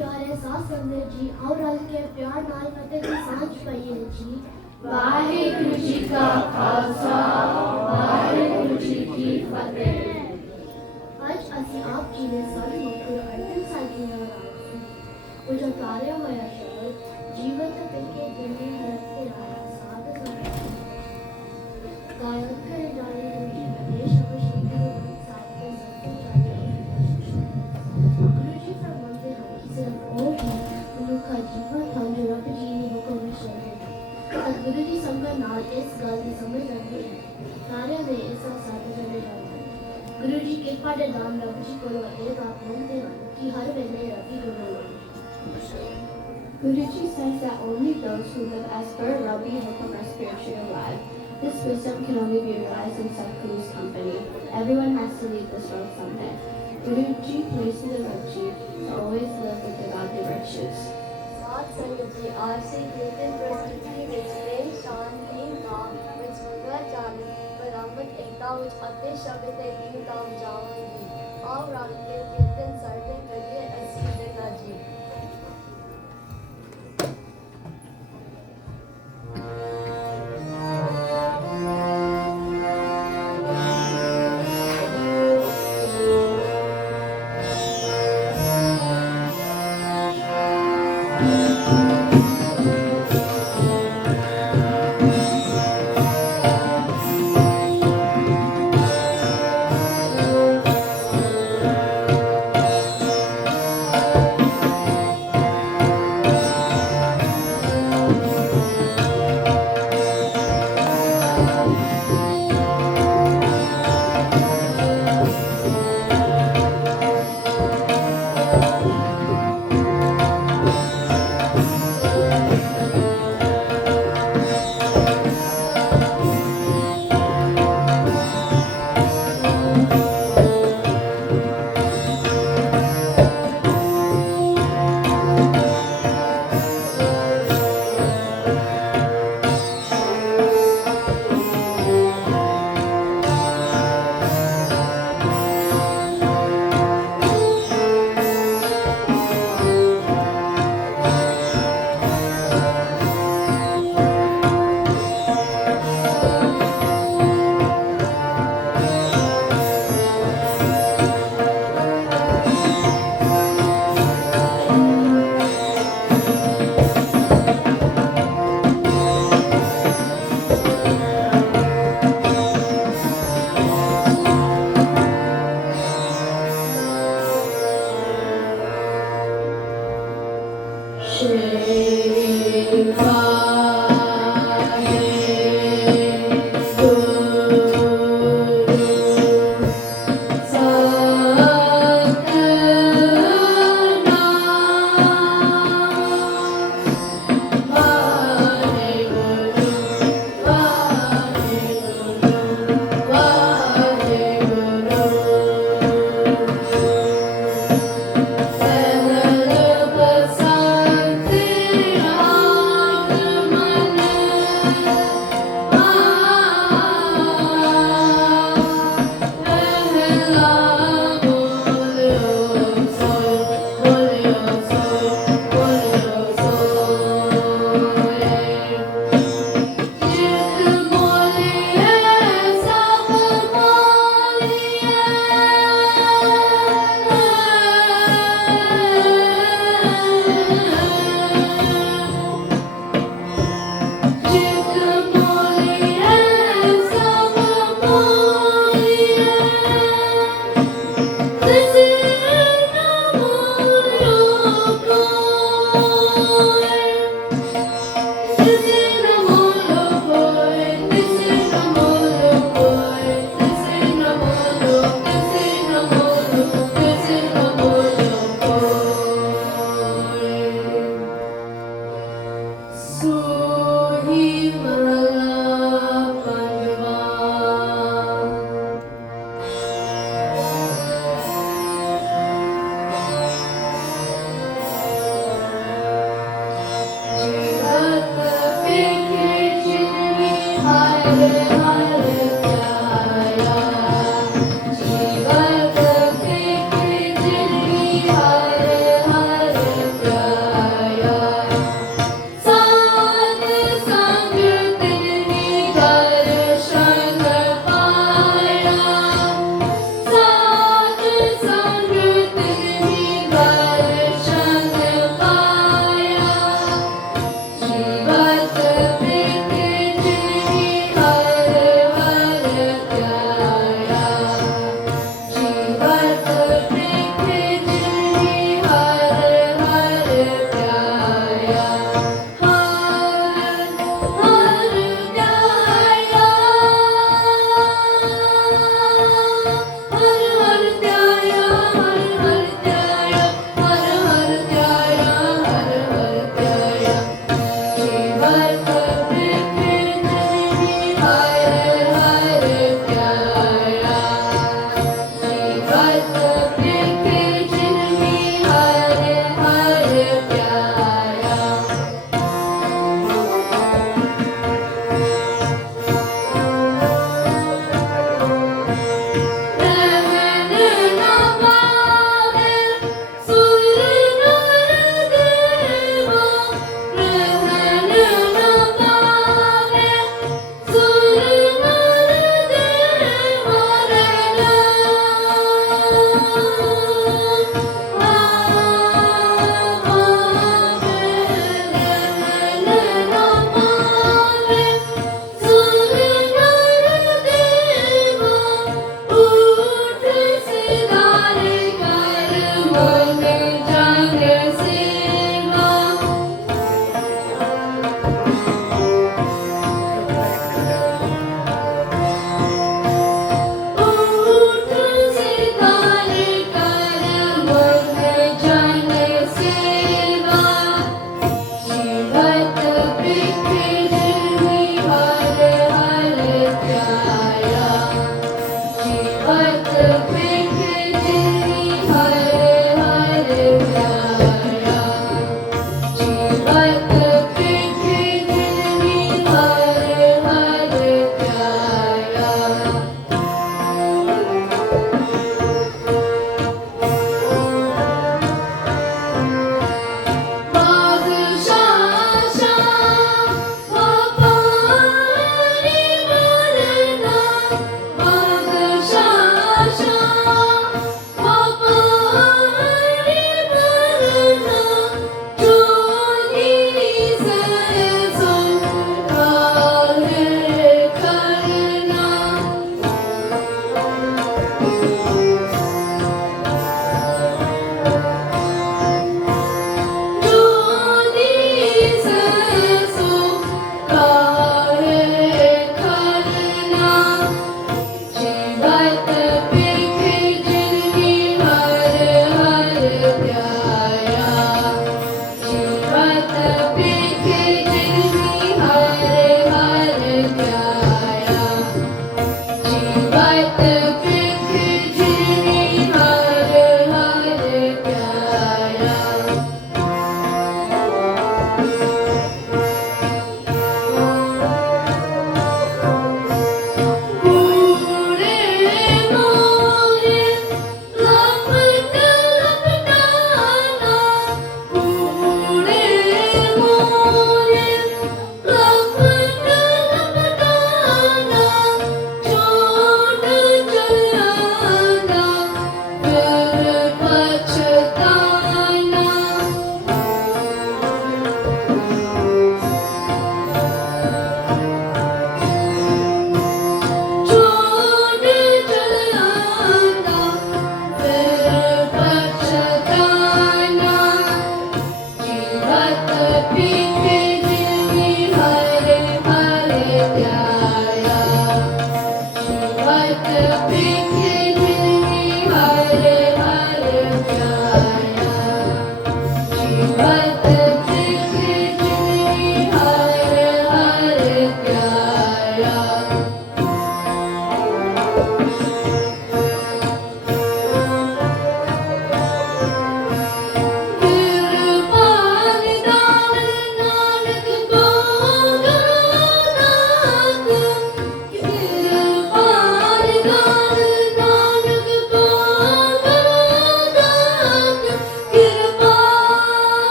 ਪਿਆਰੇ ਸਾਧ ਸੰਗਤ ਜੀ ਆਓ ਰਲ ਕੇ ਪਿਆਰ ਨਾਲ ਫਤਿਹ ਦੀ ਸਾਂਝ ਪਾਈਏ ਜੀ ਵਾਹਿਗੁਰੂ ਜੀ ਕਾ ਖਾਲਸਾ ਵਾਹਿਗੁਰੂ ਜੀ ਕੀ ਫਤਿਹ ਅੱਜ ਅਸੀਂ ਆਪ ਜੀ ਦੇ ਸਾਰੇ ਮੁਖਰ ਅਰਜਨ ਸਾਹਿਬ ਜੀ ਨਾਲ ਉਜਾਗਰਿਆ ਹੋਇਆ ਸ਼ਬਦ Guruji says that only those who live as Bur Rabi Hukum are spiritual alive. This wisdom can only be realized in Sadhguru's company. Everyone has to leave this world someday. Guruji places the Raji to always live with the godly virtues. Lord Sangatji, RC Nathan Prasthiti, which Prem Shanti Naam, which Murga Jani, Paramat Ekta, which Ate Shabit Ekta Javan all right. round built in certain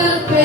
the